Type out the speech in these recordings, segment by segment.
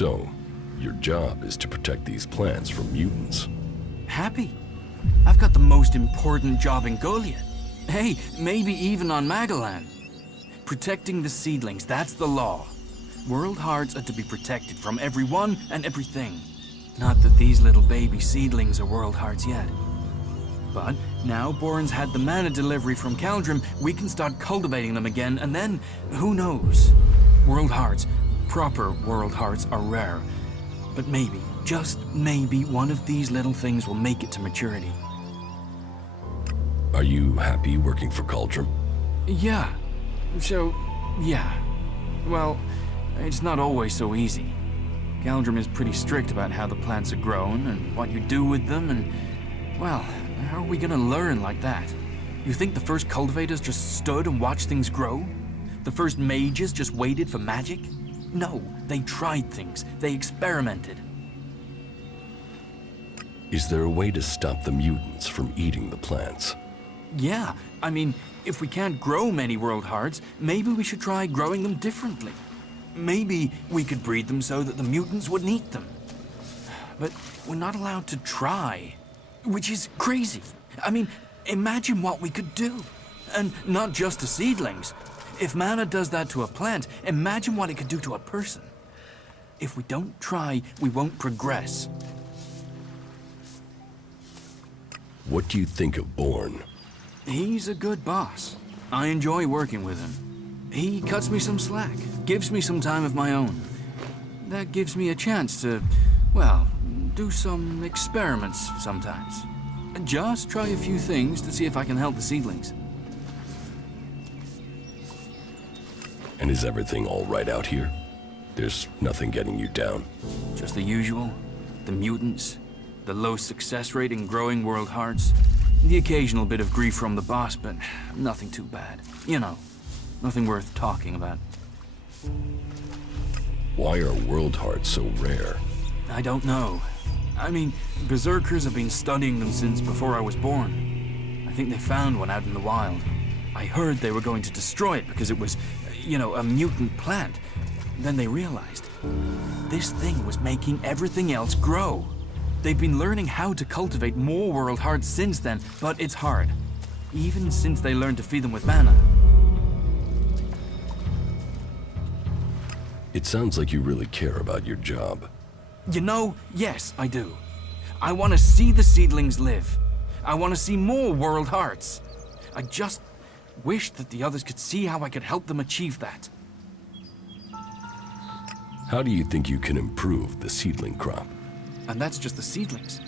So, your job is to protect these plants from mutants. Happy? I've got the most important job in Goliath. Hey, maybe even on Magalan. Protecting the seedlings, that's the law. World hearts are to be protected from everyone and everything. Not that these little baby seedlings are world hearts yet. But now Boren's had the mana delivery from Caldrim, we can start cultivating them again, and then, who knows? World hearts, proper world hearts, are rare. But maybe, just maybe, one of these little things will make it to maturity. Are you happy working for Caldrim? Yeah. Yeah. Well, it's not always so easy. Caldrim is pretty strict about how the plants are grown and what you do with them, and, well, how are we gonna learn like that? You think the first cultivators just stood and watched things grow? The first mages just waited for magic? No, they tried things. They experimented. Is there a way to stop the mutants from eating the plants? Yeah, I mean, if we can't grow many world hearts, maybe we should try growing them differently. Maybe we could breed them so that the mutants wouldn't eat them. But we're not allowed to try, which is crazy. I mean, imagine what we could do. And not just to seedlings. If mana does that to a plant, imagine what it could do to a person. If we don't try, we won't progress. What do you think of Born? He's a good boss. I enjoy working with him. He cuts me some slack, gives me some time of my own. That gives me a chance to, well, do some experiments sometimes. Just try a few things to see if I can help the seedlings. And is everything all right out here? There's nothing getting you down? Just the usual. The mutants, the low success rate in growing world hearts, the occasional bit of grief from the boss, but nothing too bad. You know, nothing worth talking about. Why are world hearts so rare? I don't know. I mean, berserkers have been studying them since before I was born. I think they found one out in the wild. I heard they were going to destroy it because it was, you know, a mutant plant. Then they realized this thing was making everything else grow. They've been learning how to cultivate more world hearts since then, but it's hard. Even since they learned to feed them with mana. It sounds like you really care about your job. You know, yes, I do. I want to see the seedlings live. I want to see more world hearts. I just wish that the others could see how I could help them achieve that. How do you think you can improve the seedling crop? And that's just the seedlings.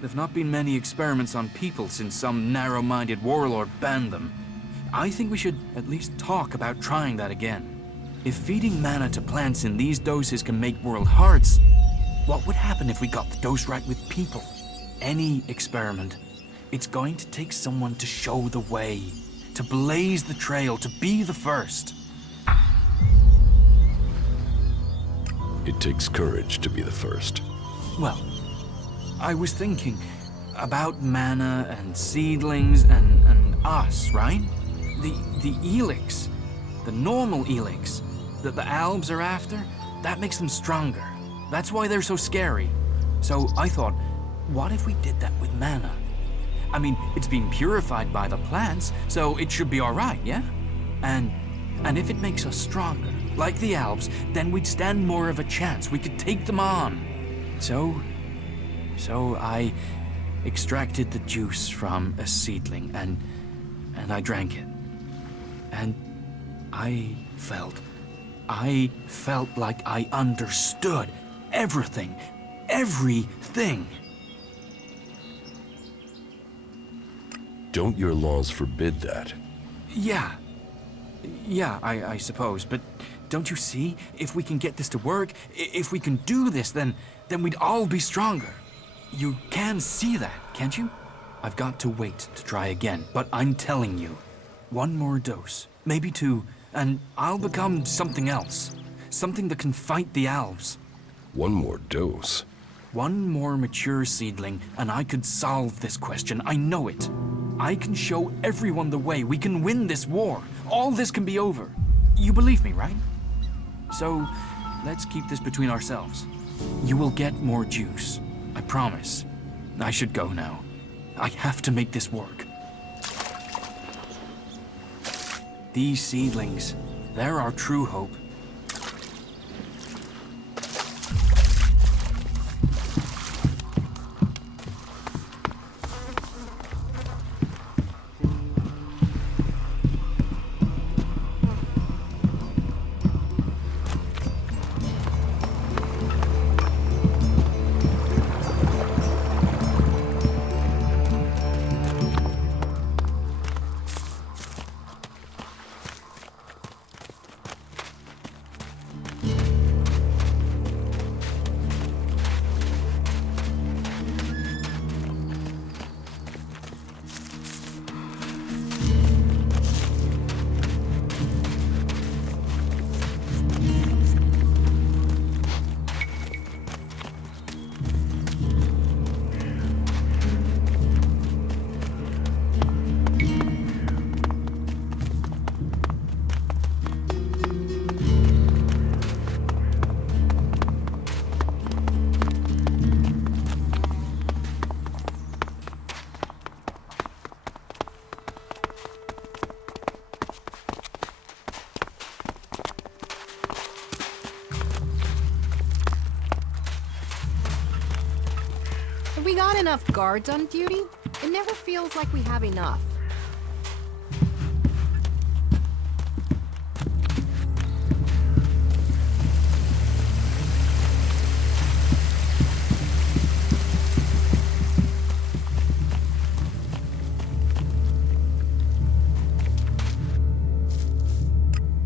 There've not been many experiments on people since some narrow-minded warlord banned them. I think we should at least talk about trying that again. If feeding mana to plants in these doses can make world hearts, what would happen if we got the dose right with people? Any experiment. It's going to take someone to show the way, to blaze the trail, to be the first. It takes courage to be the first. Well, I was thinking about mana and seedlings and us, right? The ELEX, the normal ELEX that the Albs are after, that makes them stronger. That's why they're so scary. So I thought, what if we did that with mana? I mean, it's been purified by the plants, so it should be all right, yeah? And if it makes us stronger, like the Albs, then we'd stand more of a chance. We could take them on. So I extracted the juice from a seedling and I drank it. And I felt like I understood everything. Don't your laws forbid that? Yeah, I suppose, but don't you see? If we can get this to work, if we can do this, then we'd all be stronger. You can see that, can't you? I've got to wait to try again, but I'm telling you, one more dose, maybe two, and I'll become something else. Something that can fight the Alves. One more dose? One more mature seedling, and I could solve this question. I know it. I can show everyone the way. We can win this war. All this can be over. You believe me, right? So, let's keep this between ourselves. You will get more juice. I promise. I should go now. I have to make this work. These seedlings, they're our true hope. Have we got enough guards on duty? It never feels like we have enough.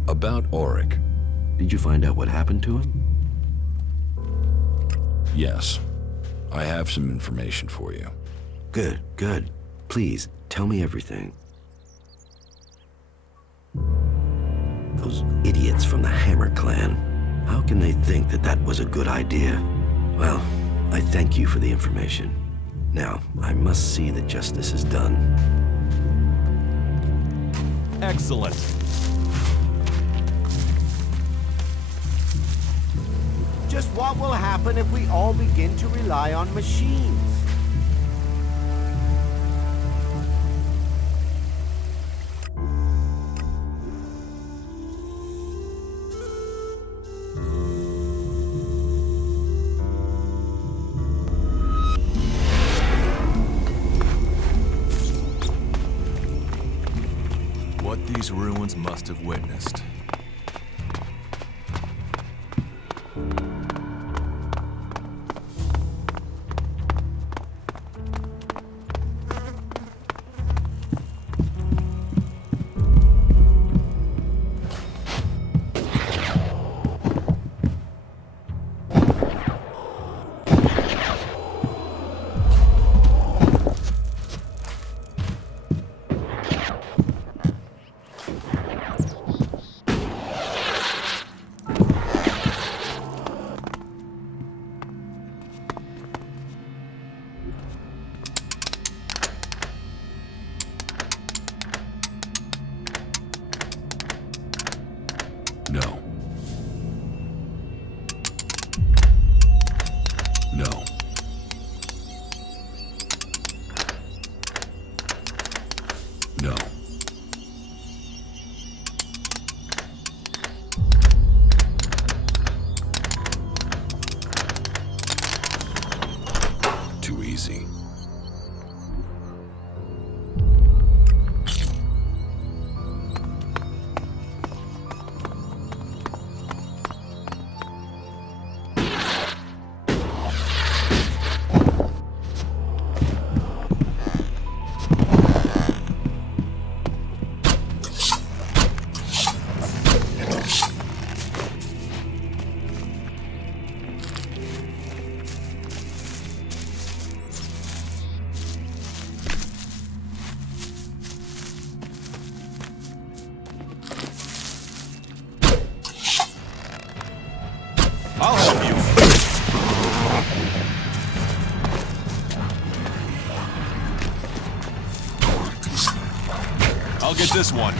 About Auric. Did you find out what happened to him? Yes. I have some information for you. Good, good. Please, tell me everything. Those idiots from the Hammer Clan. How can they think that that was a good idea? Well, I thank you for the information. Now, I must see that justice is done. Excellent. Just what will happen if we all begin to rely on machines? What these ruins must have witnessed. No. No. No. Too easy. I'll help you. I'll get this one.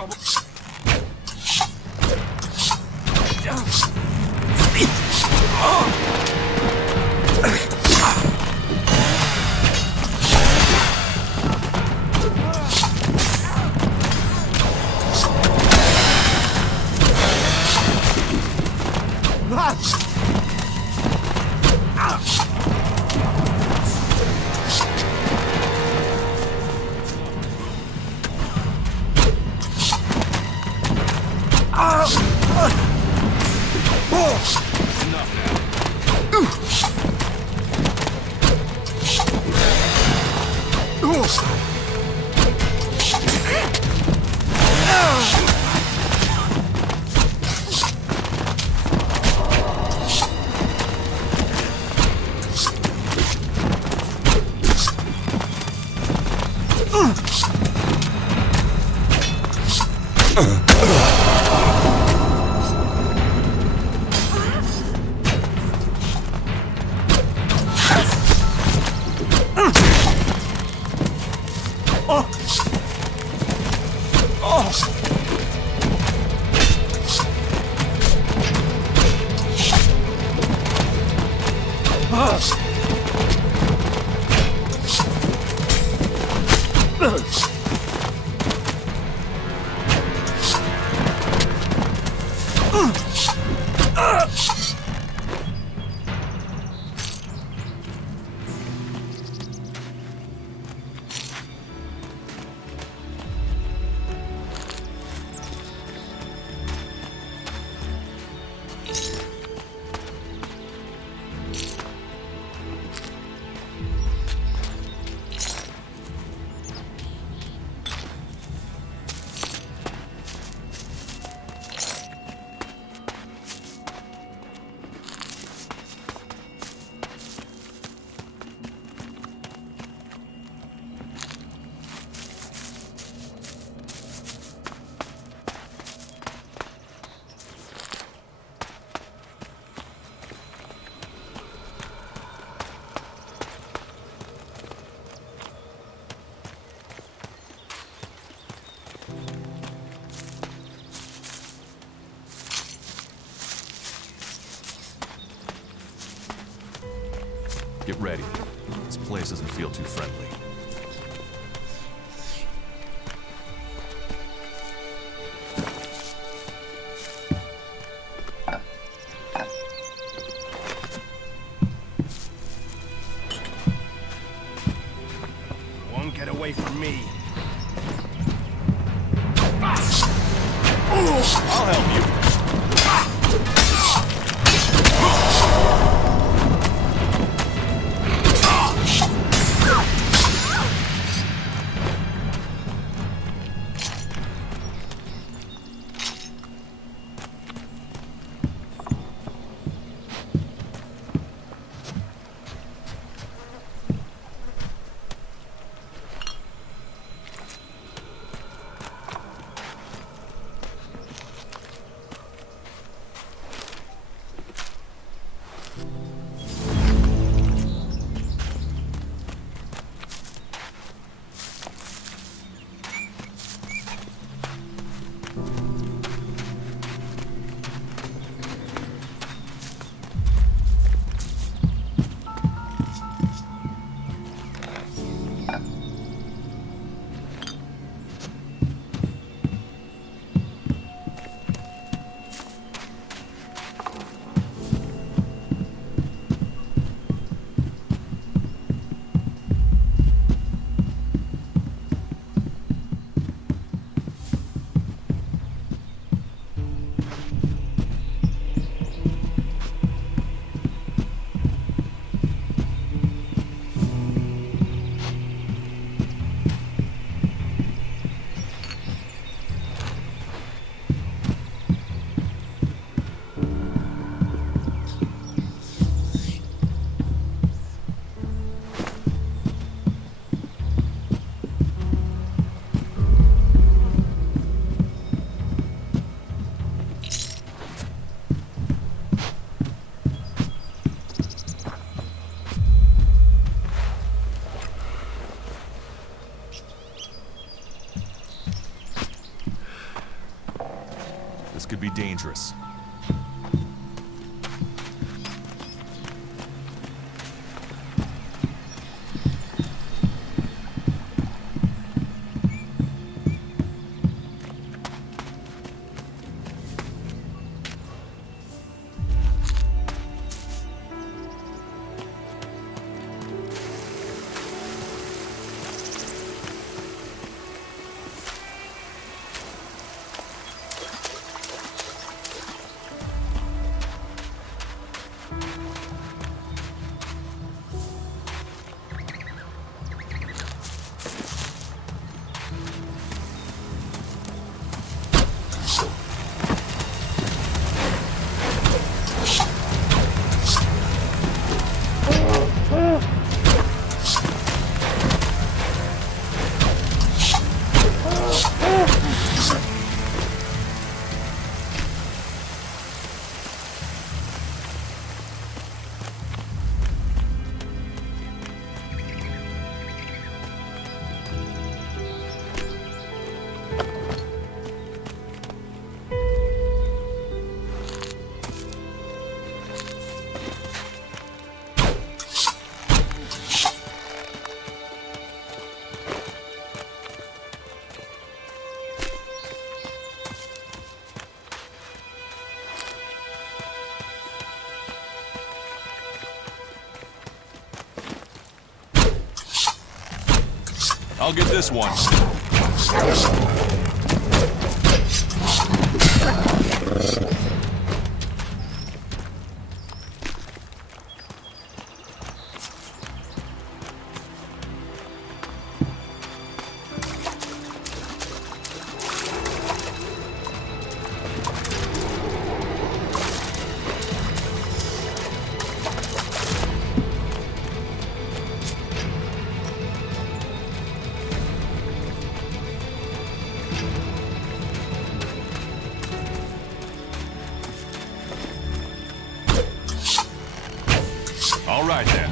trouble. Get ready. This place doesn't feel too friendly. Won't get away from me. I'll help you. could be dangerous. I'll get this one. All right then.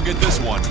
I'll get this one.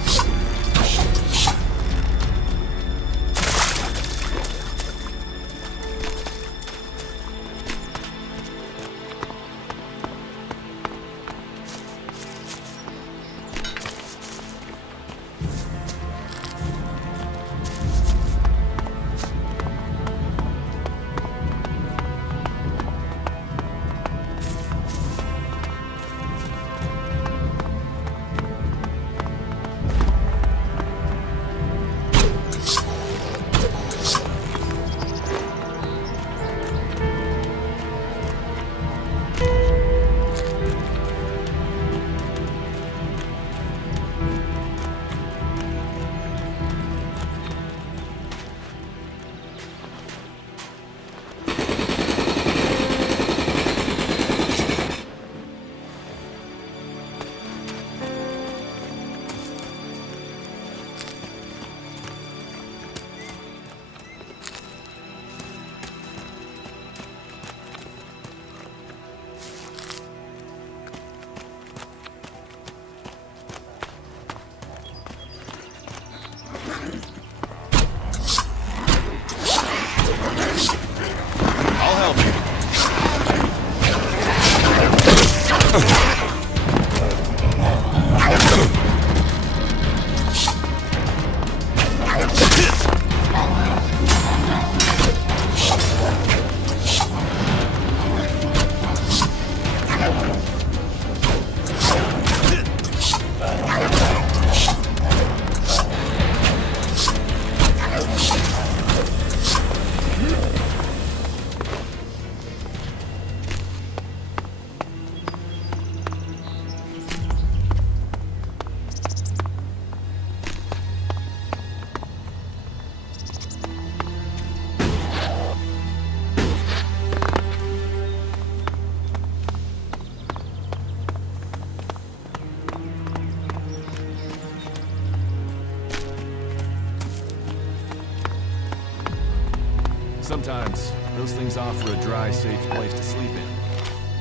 Sometimes those things offer a dry, safe place to sleep in.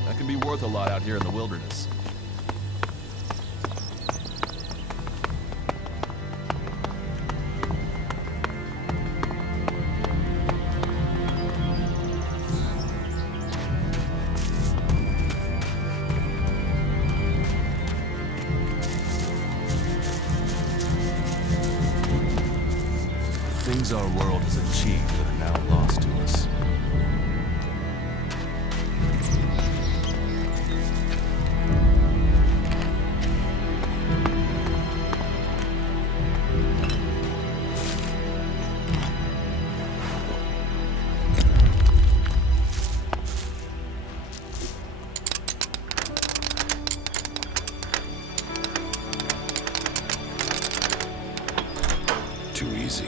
That can be worth a lot out here in the wilderness. Things our world has achieved that are now lost to us. Too easy.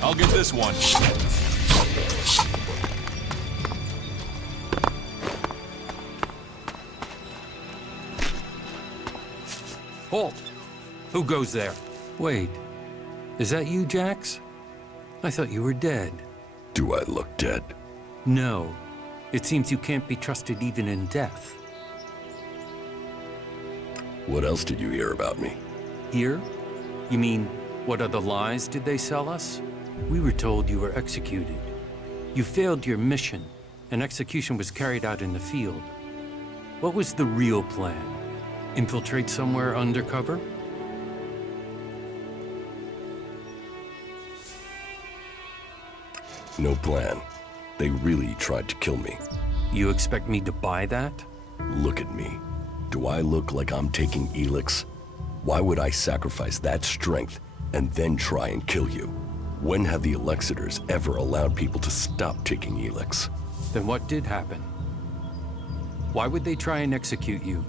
I'll get this one. Halt! Who goes there? Wait, is that you, Jax? I thought you were dead. Do I look dead? No, it seems you can't be trusted even in death. What else did you hear about me? Here? You mean, what other lies did they sell us? We were told you were executed. You failed your mission, and execution was carried out in the field. What was the real plan? Infiltrate somewhere undercover? No plan. They really tried to kill me. You expect me to buy that? Look at me. Do I look like I'm taking ELEX? Why would I sacrifice that strength and then try and kill you? When have the Elexitors ever allowed people to stop taking ELEX? Then what did happen? Why would they try and execute you?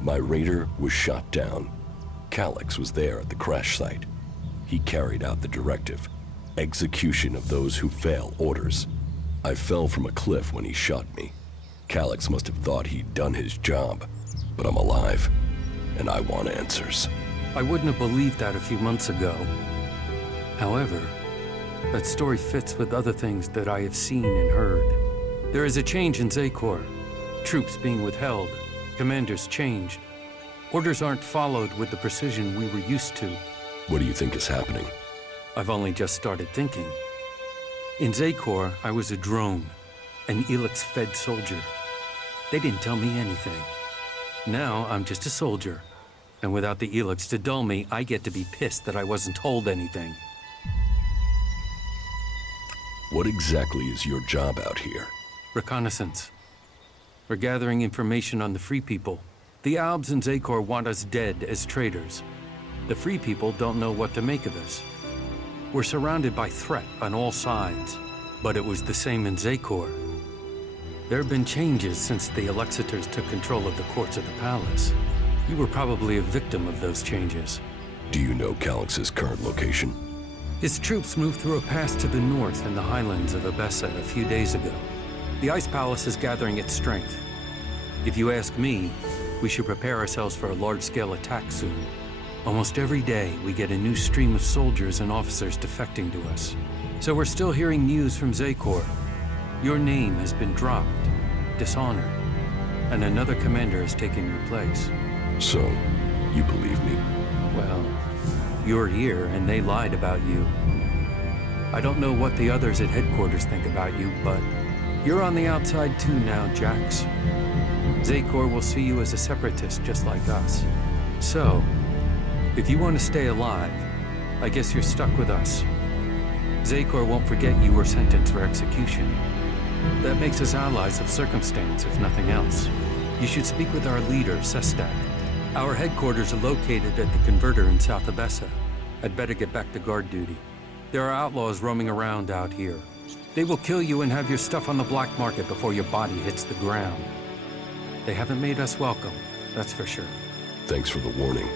My raider was shot down. Calyx was there at the crash site. He carried out the directive. Execution of those who fail orders. I fell from a cliff when he shot me. Calyx must have thought he'd done his job. But I'm alive, and I want answers. I wouldn't have believed that a few months ago. However, that story fits with other things that I have seen and heard. There is a change in Zakor. Troops being withheld. Commanders changed. Orders aren't followed with the precision we were used to. What do you think is happening? I've only just started thinking. In Zakor, I was a drone, an ELEX-fed soldier. They didn't tell me anything. Now, I'm just a soldier. And without the ELEX to dull me, I get to be pissed that I wasn't told anything. What exactly is your job out here? Reconnaissance. We're gathering information on the Free People. The Albs and Zakor want us dead as traitors. The Free People don't know what to make of us. We're surrounded by threat on all sides, but it was the same in Zakor. There have been changes since the Elexitors took control of the courts of the palace. You were probably a victim of those changes. Do you know Calyx's current location? His troops moved through a pass to the north in the highlands of Abessa a few days ago. The Ice Palace is gathering its strength. If you ask me, we should prepare ourselves for a large-scale attack soon. Almost every day, we get a new stream of soldiers and officers defecting to us. So we're still hearing news from Zakor. Your name has been dropped, dishonored, and another commander has taken your place. So, you believe me? Well, you're here and they lied about you. I don't know what the others at headquarters think about you, but you're on the outside too now, Jax. Zakor will see you as a separatist just like us. So, if you want to stay alive, I guess you're stuck with us. Zakor won't forget you were sentenced for execution. That makes us allies of circumstance, if nothing else. You should speak with our leader, Sestak. Our headquarters are located at the converter in South Abessa. I'd better get back to guard duty. There are outlaws roaming around out here. They will kill you and have your stuff on the black market before your body hits the ground. They haven't made us welcome, that's for sure. Thanks for the warning.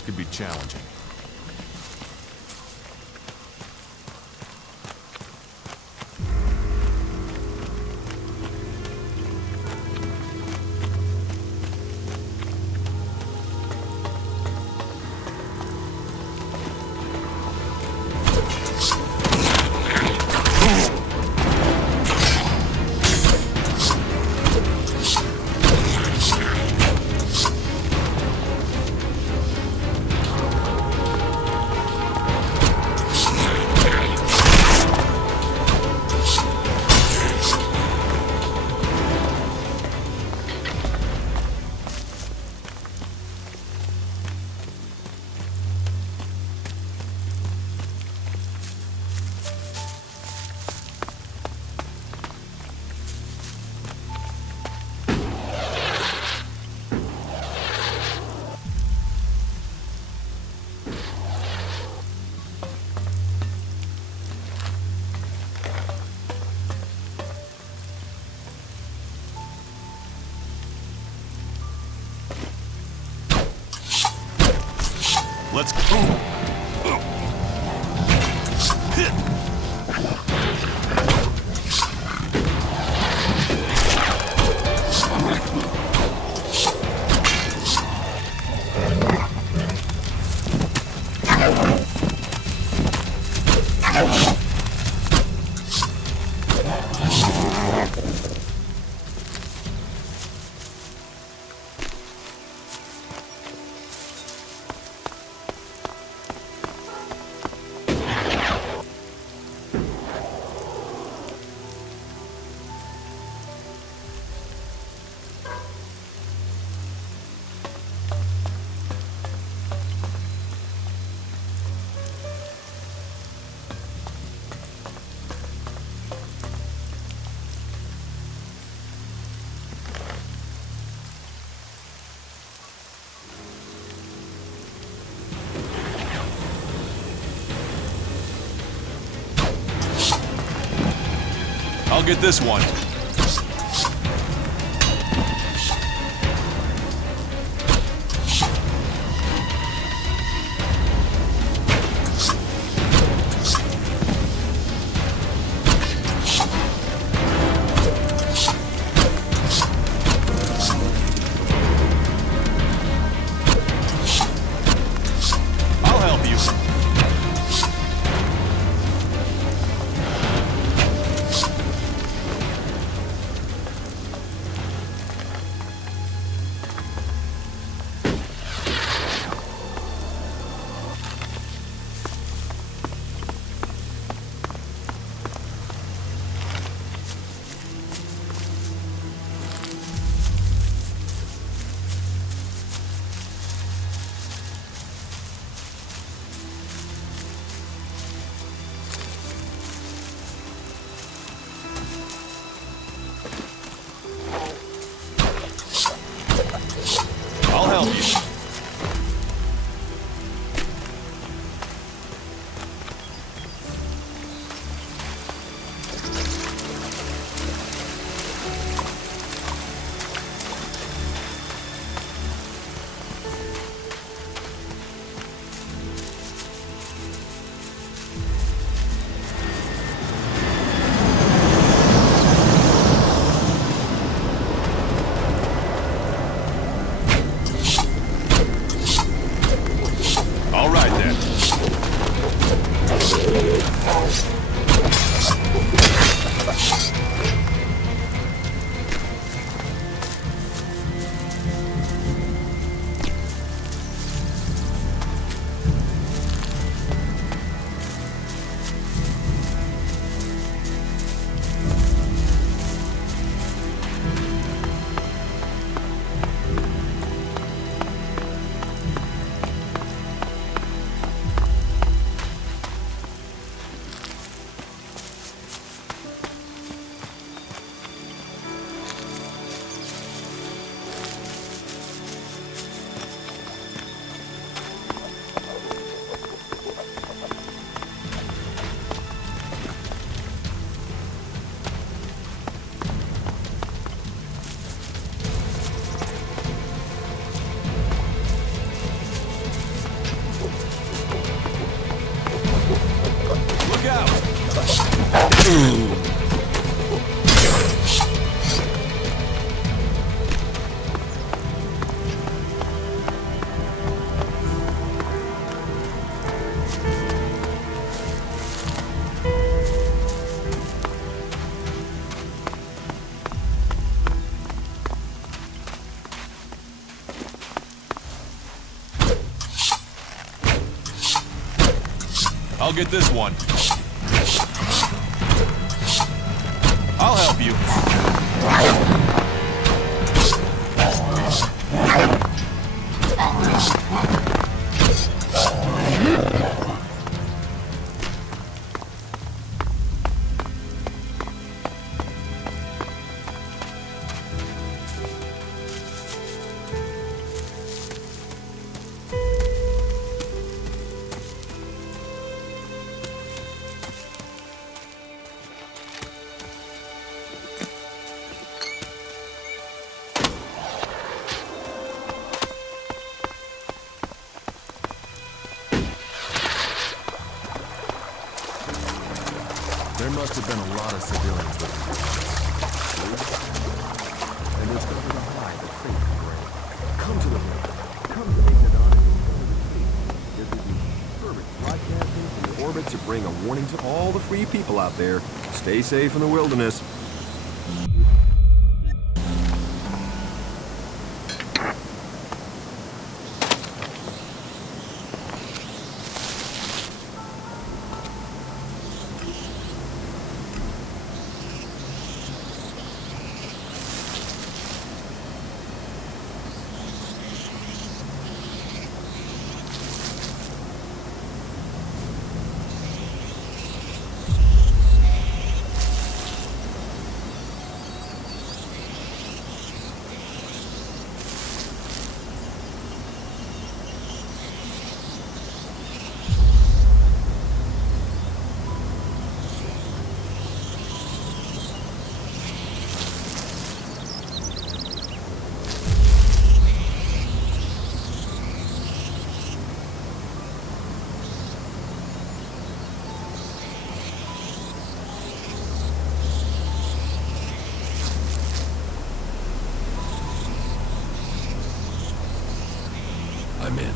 This could be challenging. Let's go. I'll get this one. I'll help you. I'll help you. All right then. Look out! I'll get this one. I'll help you. There must have been a lot of civilians living here. And there's nothing to hide but faith and brave. Come to the river. Come to Ignadan and discover the truth. This would be perfect broadcasting from the orbit to bring a warning to all the free people out there. Stay safe in the wilderness. I'm in.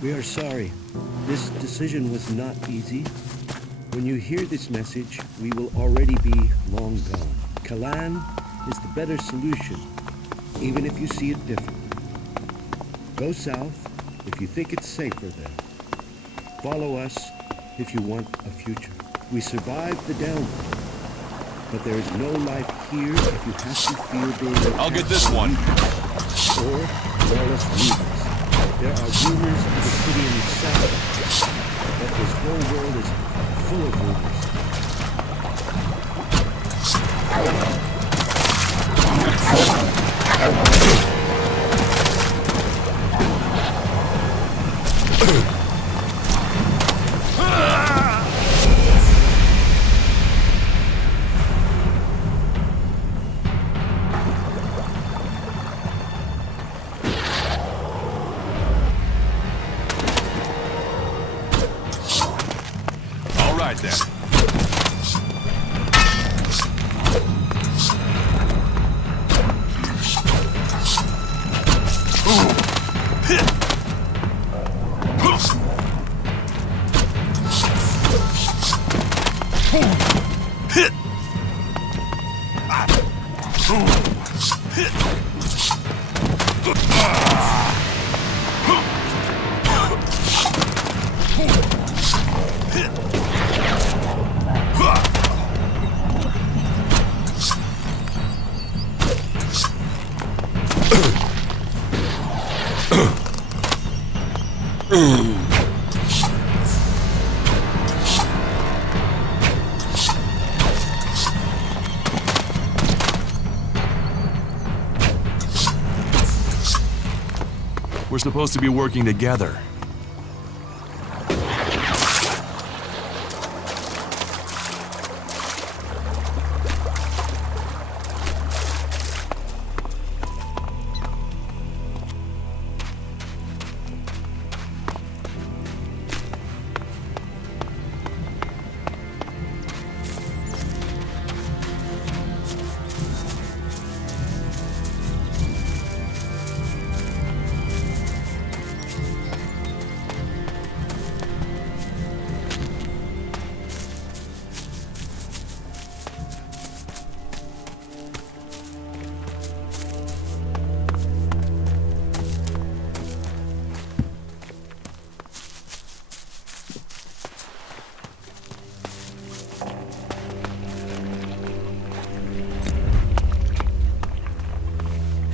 We are sorry. This decision was not easy. When you hear this message, we will already be long gone. Kalan is the better solution, even if you see it differently. Go south if you think it's safer there. Follow us if you want a future. We survived the downfall, but there is no life here if you have to fear being... I'll get this one. Or lawless leaders. There are rumors of a city in the south, but this whole world is full of rumors. We're supposed to be working together.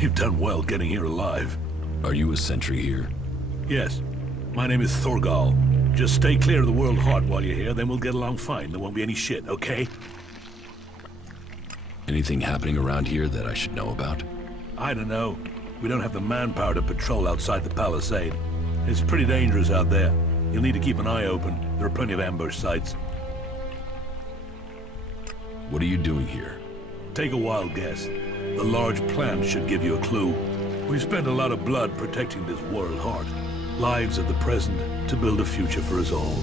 You've done well getting here alive. Are you a sentry here? Yes. My name is Thorgal. Just stay clear of the World Heart while you're here, then we'll get along fine. There won't be any shit, okay? Anything happening around here that I should know about? I don't know. We don't have the manpower to patrol outside the palisade. It's pretty dangerous out there. You'll need to keep an eye open. There are plenty of ambush sites. What are you doing here? Take a wild guess. The large plant should give you a clue. We've spent a lot of blood protecting this World Heart. Lives of the present to build a future for us all.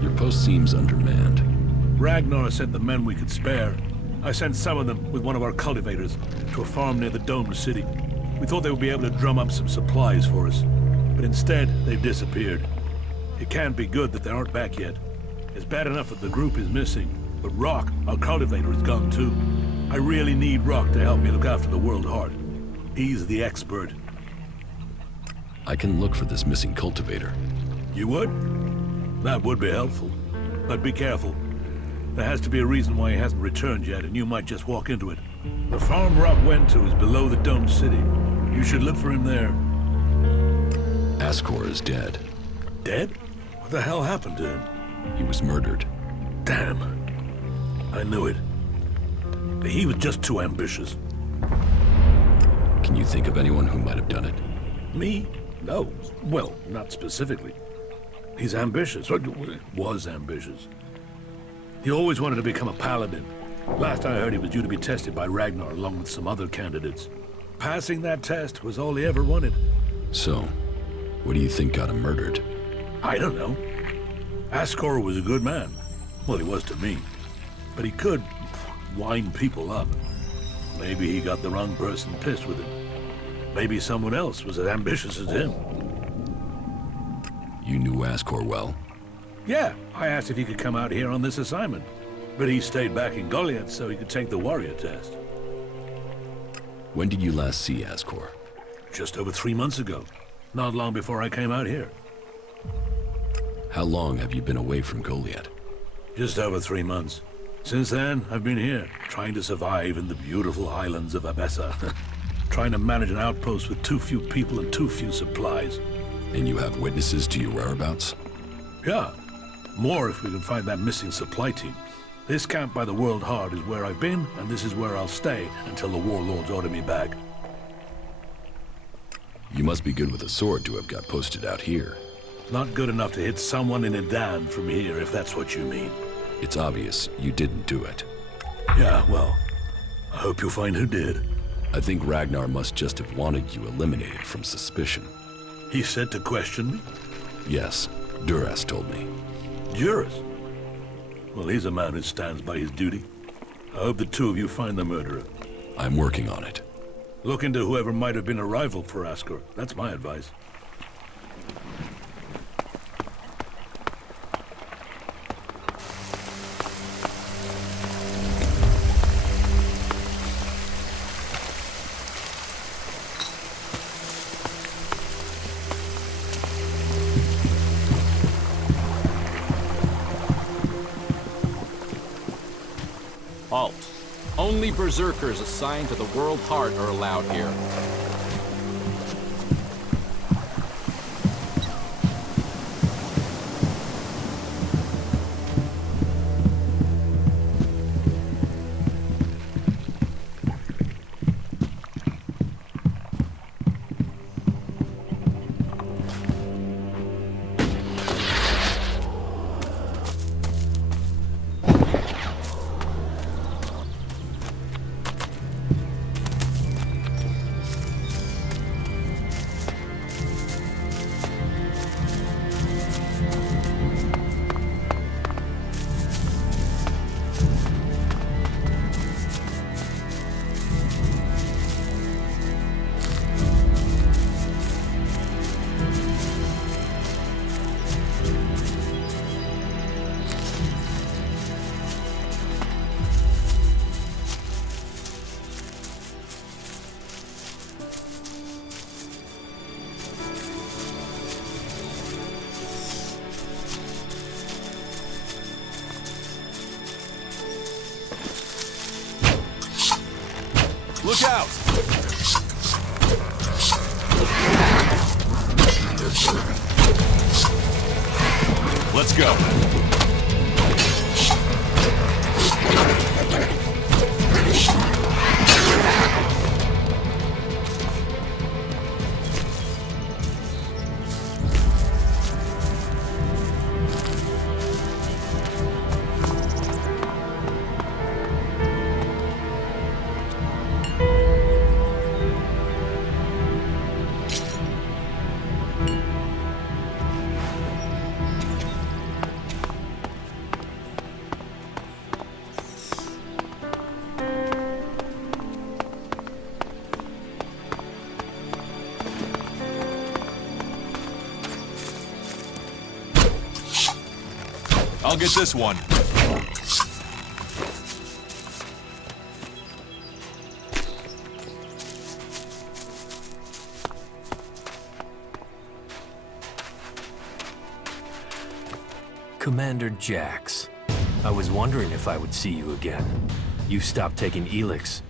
Your post seems undermanned. Ragnar sent the men we could spare. I sent some of them with one of our cultivators to a farm near the domed city. We thought they would be able to drum up some supplies for us, but instead they've disappeared. It can't be good that they aren't back yet. It's bad enough that the group is missing, but Rock, our cultivator, is gone too. I really need Rock to help me look after the World Heart. He's the expert. I can look for this missing cultivator. You would? That would be helpful. But be careful. There has to be a reason why he hasn't returned yet, and you might just walk into it. The farm Rock went to is below the domed city. You should look for him there. Ascor is dead. Dead? What the hell happened to him? He was murdered. Damn. I knew it. He was just too ambitious. Can you think of anyone who might have done it? Me? No. Well, not specifically. He's ambitious. Was ambitious. He always wanted to become a paladin. Last I heard, he was due to be tested by Ragnar along with some other candidates. Passing that test was all he ever wanted. So, what do you think got him murdered? I don't know. Ascor was a good man. Well, he was to me. But he could wind people up. Maybe he got the wrong person pissed with him. Maybe someone else was as ambitious as him. You knew Ascor well? Yeah, I asked if he could come out here on this assignment. But he stayed back in Goliath so he could take the warrior test. When did you last see Ascor? Just over 3 months ago. Not long before I came out here. How long have you been away from Goliath? Just over 3 months. Since then, I've been here, trying to survive in the beautiful highlands of Abessa. Trying to manage an outpost with too few people and too few supplies. And you have witnesses to your whereabouts? Yeah. More if we can find that missing supply team. This camp by the World Heart is where I've been, and this is where I'll stay until the warlords order me back. You must be good with a sword to have got posted out here. Not good enough to hit someone in a dan from here, if that's what you mean. It's obvious you didn't do it. Yeah, well, I hope you'll find who did. I think Ragnar must just have wanted you eliminated from suspicion. He said to question me? Yes, Duras told me. Duras? Well, he's a man who stands by his duty. I hope the two of you find the murderer. I'm working on it. Look into whoever might have been a rival for Ascor. That's my advice. Halt. Only berserkers assigned to the World Heart are allowed here. out! Let's go. I'll get this one. Commander Jax, I was wondering if I would see you again. You've stopped taking ELEX.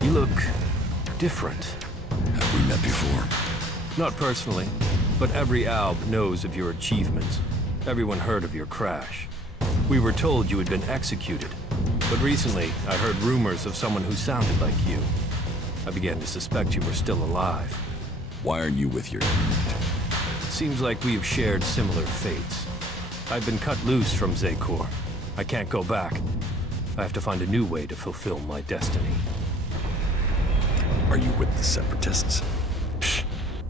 You look different. Have we met before? Not personally, but every Alb knows of your achievements. Everyone heard of your crash. We were told you had been executed, but recently I heard rumors of someone who sounded like you. I began to suspect you were still alive. Why aren't you with your unit? It seems like we have shared similar fates. I've been cut loose from Zekor. I can't go back. I have to find a new way to fulfill my destiny. Are you with the Separatists?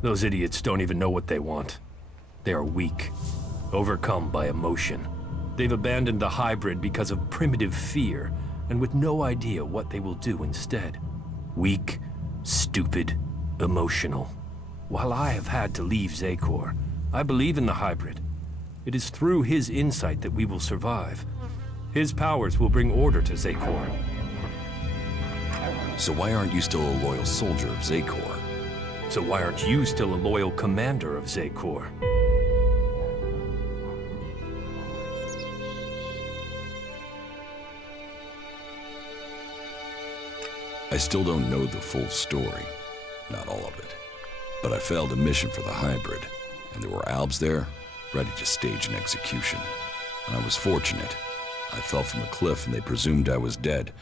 Those idiots don't even know what they want. They are weak, overcome by emotion. They've abandoned the hybrid because of primitive fear, and with no idea what they will do instead. Weak, stupid, emotional. While I have had to leave Zekor, I believe in the hybrid. It is through his insight that we will survive. His powers will bring order to Zekor. So why aren't you still a loyal soldier of Zekor? So why aren't you still a loyal commander of Zekor? I still don't know the full story. Not all of it. But I failed a mission for the hybrid, and there were Albs there, ready to stage an execution. I was fortunate. I fell from a cliff and they presumed I was dead.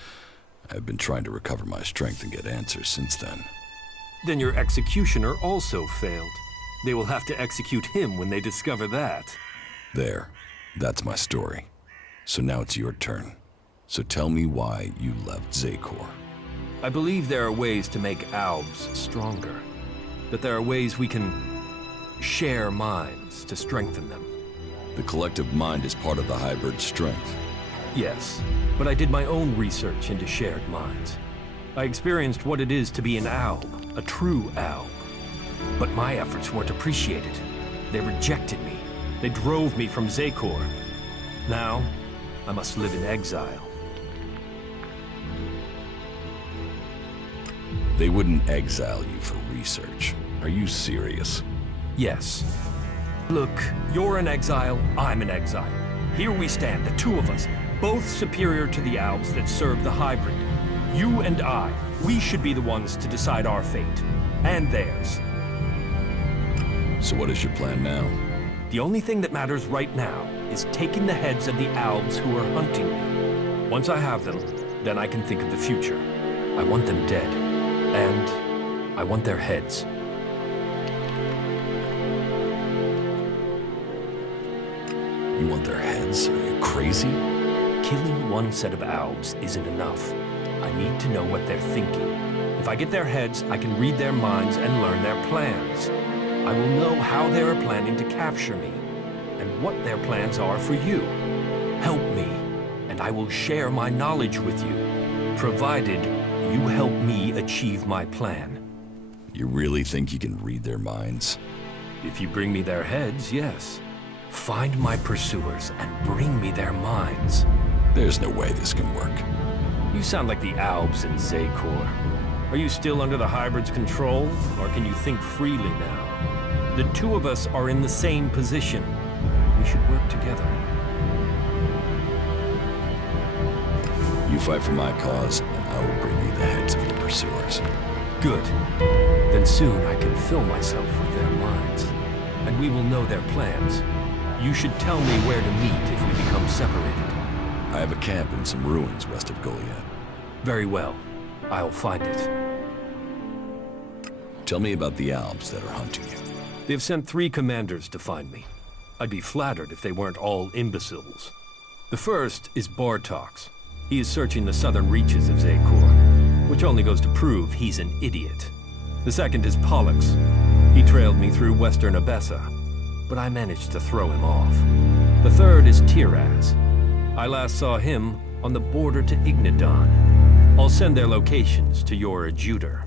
I've been trying to recover my strength and get answers since then. Then your executioner also failed. They will have to execute him when they discover that. There. That's my story. So now it's your turn. So tell me why you left Zekor. I believe there are ways to make Albs stronger. That there are ways we can share minds to strengthen them. The collective mind is part of the hybrid's strength. Yes, but I did my own research into shared minds. I experienced what it is to be an Alb, a true Alb. But my efforts weren't appreciated. They rejected me. They drove me from Zekor. Now, I must live in exile. They wouldn't exile you for research. Are you serious? Yes. Look, you're in exile, I'm in exile. Here we stand, the two of us, both superior to the Albs that serve the hybrid. You and I, we should be the ones to decide our fate. And theirs. So what is your plan now? The only thing that matters right now is taking the heads of the Albs who are hunting me. Once I have them, then I can think of the future. I want them dead. And I want their heads. You want their heads? Are you crazy? Killing one set of Albs isn't enough. I need to know what they're thinking. If I get their heads, I can read their minds and learn their plans. I will know how they are planning to capture me, and what their plans are for you. Help me, and I will share my knowledge with you, provided you help me achieve my plan. You really think you can read their minds? If you bring me their heads, yes. Find my pursuers and bring me their minds. There's no way this can work. You sound like the Albs in Zekor. Are you still under the hybrid's control, or can you think freely now? The two of us are in the same position. We should work together. You fight for my cause, and I will bring you the heads of your pursuers. Good. Then soon I can fill myself with their minds. And we will know their plans. You should tell me where to meet if we become separated. I have a camp in some ruins west of Goliad. Very well. I'll find it. Tell me about the Alps that are hunting you. They've sent 3 commanders to find me. I'd be flattered if they weren't all imbeciles. The first is Bartox. He is searching the southern reaches of Zekor, which only goes to prove he's an idiot. The second is Pollux. He trailed me through western Abessa, but I managed to throw him off. The third is Tiraz. I last saw him on the border to Ignadon. I'll send their locations to your adjutor.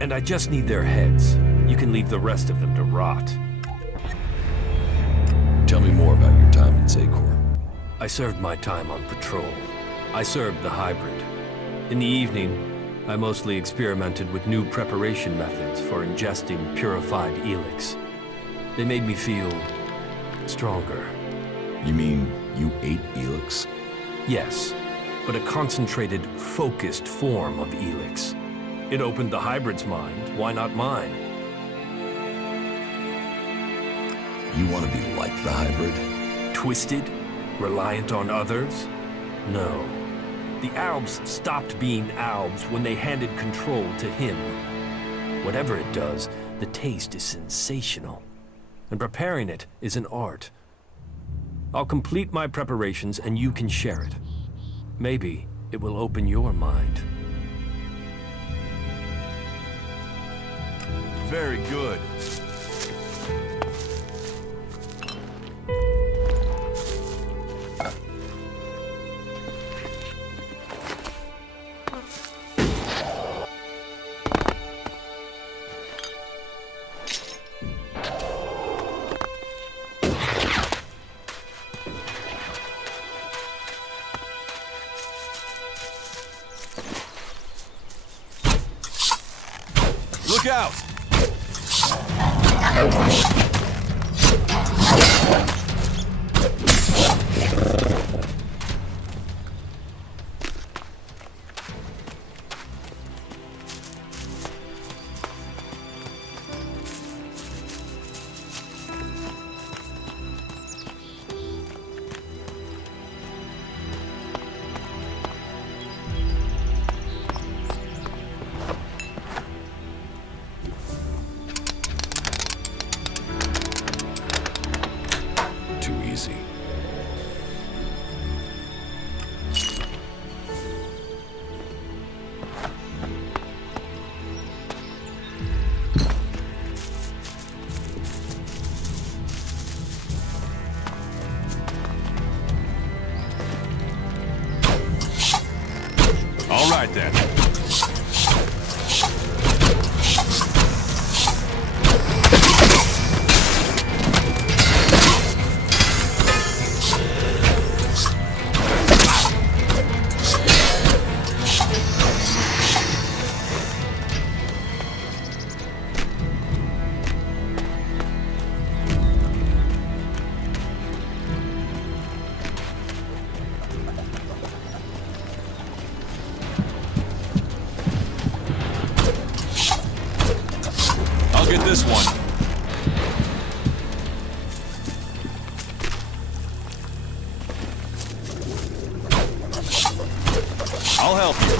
And I just need their heads. You can leave the rest of them to rot. Tell me more about your time in Zekor. I served my time on patrol. I served the hybrid. In the evening, I mostly experimented with new preparation methods for ingesting purified ELEX. They made me feel stronger. You mean you ate ELEX? Yes, but a concentrated, focused form of ELEX. It opened the hybrid's mind, why not mine? You want to be like the hybrid? Twisted? Reliant on others? No. The Albs stopped being Albs when they handed control to him. Whatever it does, the taste is sensational. And preparing it is an art. I'll complete my preparations and you can share it. Maybe it will open your mind. Very good. Look out! All right, then. Get this one. I'll help you.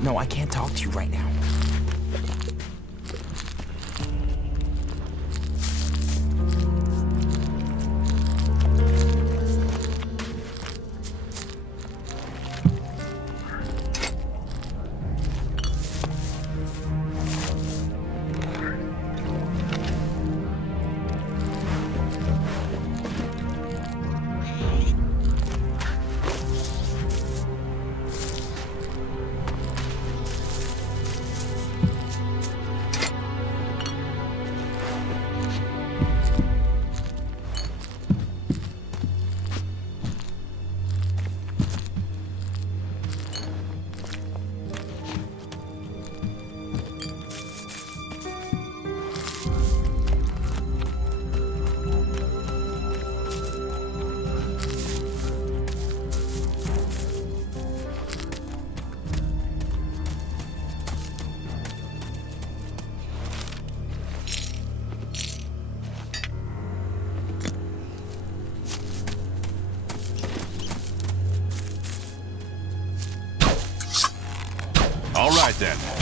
No, I can't talk to you right now. then.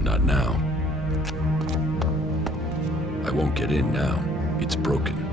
Not now. I won't get in now. It's broken.